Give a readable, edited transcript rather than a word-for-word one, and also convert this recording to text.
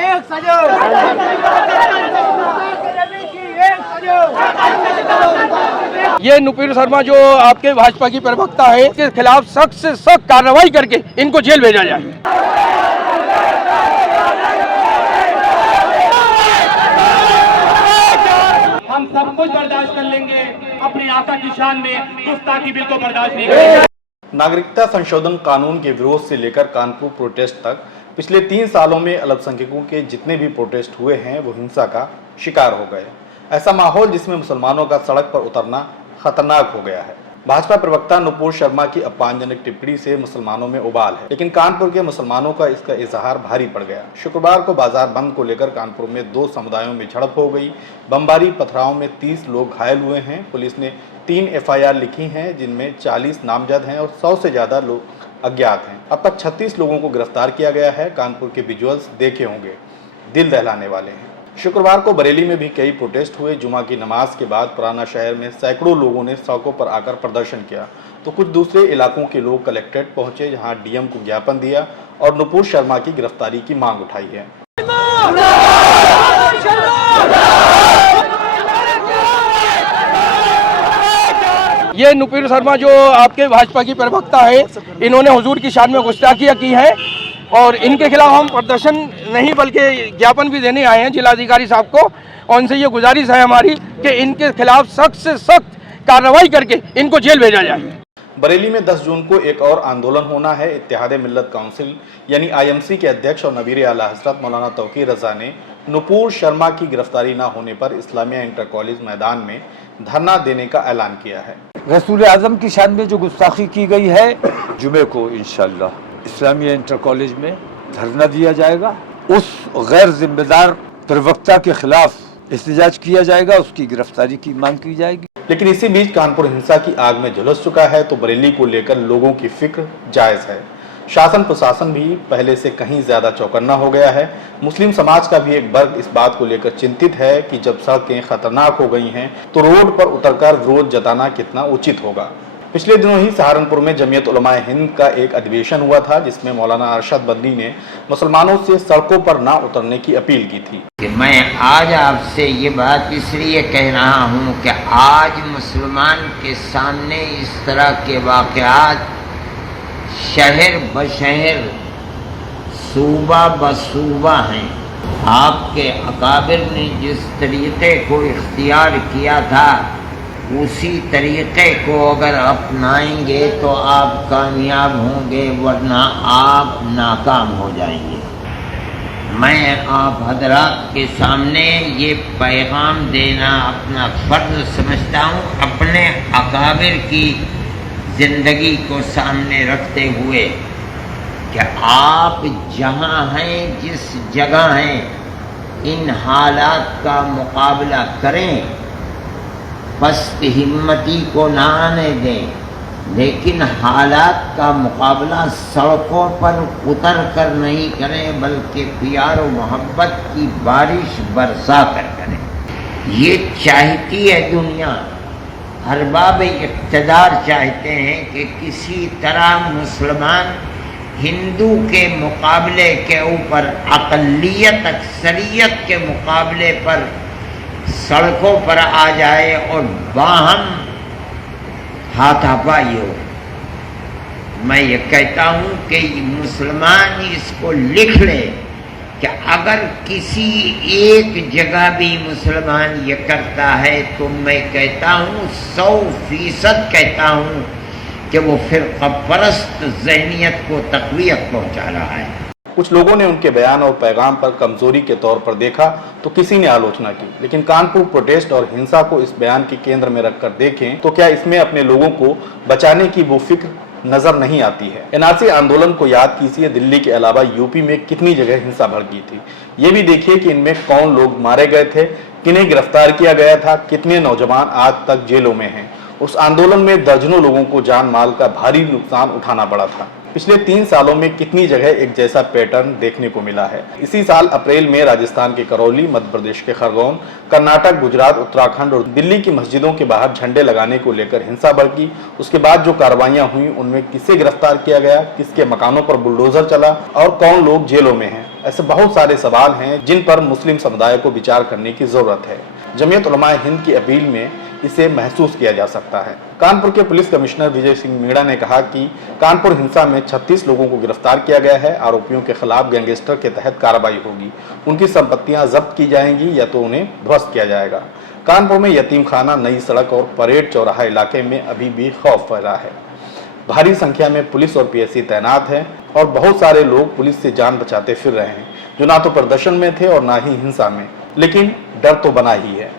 एक सजो, ये नुपुर शर्मा जो आपके भाजपा की प्रवक्ता है, इसके खिलाफ सख्त से सख्त कार्रवाई करके इनको जेल भेजा जाए। हम सब कुछ बर्दाश्त कर लेंगे, अपने आका की शान में गुस्ताखी बिल को बर्दाश्त नहीं करेंगे। नागरिकता संशोधन कानून के विरोध से लेकर कानपुर प्रोटेस्ट तक पिछले 3 सालों में अल्पसंख्यकों के जितने भी प्रोटेस्ट हुए हैं वो हिंसा का शिकार हो गए। ऐसा माहौल जिसमें मुसलमानों का सड़क पर उतरना खतरनाक हो गया है। भाजपा प्रवक्ता नुपुर शर्मा की अपमानजनक टिप्पणी से मुसलमानों में उबाल है, लेकिन कानपुर के मुसलमानों का इसका इजहार भारी पड़ गया। शुक्रवार को बाजार बंद को लेकर कानपुर में 2 समुदायों में झड़प हो गई। बमबारी पथराव में 30 लोग घायल हुए हैं। पुलिस ने 3 FIR लिखी हैं, जिनमें 40 नामजद हैं और 100 से ज्यादा लोग अज्ञात हैं। अब तक 36 लोगों को गिरफ्तार किया गया है। कानपुर के विजुअल्स देखे होंगे, दिल दहलाने वाले हैं। शुक्रवार को बरेली में भी कई प्रोटेस्ट हुए। जुमा की नमाज के बाद पुराना शहर में सैकड़ों लोगों ने सड़कों पर आकर प्रदर्शन किया, तो कुछ दूसरे इलाकों के लोग कलेक्ट्रेट पहुंचे, जहां DM को ज्ञापन दिया और नुपुर शर्मा की गिरफ्तारी की मांग उठाई है। ये नुपुर शर्मा जो आपके भाजपा की प्रवक्ता है, इन्होंने हुजूर की शान में गुस्ताखियां की है और इनके खिलाफ हम प्रदर्शन नहीं बल्कि ज्ञापन भी देने आए हैं जिलाधिकारी साहब को। और उनसे ये गुजारिश है हमारी कि इनके खिलाफ सख्त से सख्त कार्रवाई करके इनको जेल भेजा जाए। बरेली में 10 जून को एक और आंदोलन होना है। इत्तेहाद मिल्लत काउंसिल यानी IMC के अध्यक्ष और नबीर आला हज़रत मौलाना तौकीर रज़ा ने नुपुर शर्मा की गिरफ्तारी न होने पर इस्लामिया इंटर कॉलेज मैदान में धरना देने का ऐलान किया है। रसूल आज़म की शान में जो गुस्ताखी की गई है, जुमे को इंशाअल्लाह इस्लामिया इंटर कॉलेज में धरना दिया जाएगा। उस गैर जिम्मेदार प्रवक्ता के खिलाफ एहतजाज किया जाएगा, उसकी गिरफ्तारी की मांग की जाएगी। लेकिन इसी बीच कानपुर हिंसा की आग में झुलस चुका है, तो बरेली को लेकर लोगों की फिक्र जायज है। शासन प्रशासन भी पहले से कहीं ज्यादा चौकन्ना हो गया है। मुस्लिम समाज का भी एक वर्ग इस बात को लेकर चिंतित है कि जब सड़कें खतरनाक हो गई हैं तो रोड पर उतरकर विरोध जताना कितना उचित होगा। पिछले दिनों ही सहारनपुर में जमीयत उलमाए हिंद का एक अधिवेशन हुआ था, जिसमें मौलाना अरशद बदरी ने मुसलमानों से सड़कों पर ना उतरने की अपील की थी। कि मैं आज आपसे ये बात इसलिए कह रहा हूँ कि आज मुसलमान के सामने इस तरह के वाक़यात शहर ब शहर, सूबा ब सूबा हैं। आपके अकाबिर ने जिस तरीक़े को इख्तियार किया था, उसी तरीक़े को अगर अपनाएंगे तो आप कामयाब होंगे, वरना आप नाकाम हो जाएंगे। मैं आप हजरात के सामने ये पैगाम देना अपना फ़र्ज़ समझता हूँ, अपने अकाबिर की ज़िंदगी को सामने रखते हुए कि आप जहाँ हैं, जिस जगह हैं, इन हालात का मुकाबला करें, पस्त हिम्मती को ना आने दें, लेकिन हालात का मुकाबला सड़कों पर उतर कर नहीं करें, बल्कि प्यार और मोहब्बत की बारिश बरसा कर करें। ये चाहती है दुनिया, अरबाब इक़्तिदार चाहते हैं कि किसी तरह मुसलमान हिंदू के मुकाबले के ऊपर, अक़लियत अक्सरियत के मुकाबले पर सड़कों पर आ जाए और बाहम हाथापाई हो। मैं ये कहता हूँ कि मुसलमान इसको लिख ले कि अगर किसी एक जगह भी मुसलमान ये करता है तो मैं कहता हूँ 100% कहता हूँ कि वो फ़िरक़ा परस्त ज़हनियत को तक़वियत पहुँचा रहा है। कुछ लोगों ने उनके बयान और पैगाम पर कमजोरी के तौर पर देखा तो किसी ने आलोचना की, लेकिन कानपुर प्रोटेस्ट और हिंसा को इस बयान के केंद्र में रखकर देखें तो क्या इसमें अपने लोगों को बचाने की वो फिक्र नजर नहीं आती है। NRC आंदोलन को याद कीजिए, दिल्ली के अलावा यूपी में कितनी जगह हिंसा भड़की थी। ये भी देखिए कि इनमें कौन लोग मारे गए थे, किन्हें गिरफ्तार किया गया था, कितने नौजवान आज तक जेलों में हैं। उस आंदोलन में दर्जनों लोगों को जान माल का भारी नुकसान उठाना पड़ा था। पिछले 3 सालों में कितनी जगह एक जैसा पैटर्न देखने को मिला है। इसी साल अप्रैल में राजस्थान के करौली, मध्य प्रदेश के खरगोन, कर्नाटक, गुजरात, उत्तराखंड और दिल्ली की मस्जिदों के बाहर झंडे लगाने को लेकर हिंसा भड़की। उसके बाद जो कार्रवाइयां हुई उनमें किसे गिरफ्तार किया गया, किसके मकानों पर बुलडोजर चला और कौन लोग जेलों में हैं। ऐसे बहुत सारे सवाल हैं जिन पर मुस्लिम समुदाय को विचार करने की जरूरत है। जमीयत उलमा हिंद की अपील में इसे महसूस किया जा सकता है। कानपुर के पुलिस कमिश्नर विजय सिंह मीणा ने कहा कि कानपुर हिंसा में 36 लोगों को गिरफ्तार किया गया है। आरोपियों के खिलाफ गैंगस्टर के तहत कार्रवाई होगी, उनकी संपत्तियां जब्त की जाएंगी या तो उन्हें ध्वस्त किया जाएगा। कानपुर में यतीम खाना, नई सड़क और परेड चौराहा इलाके में अभी भी खौफ फैला है। भारी संख्या में पुलिस और पीएससी तैनात है और बहुत सारे लोग पुलिस से जान बचाते फिर रहे हैं, जो ना तो प्रदर्शन में थे और ना ही हिंसा में, लेकिन डर तो बना ही है।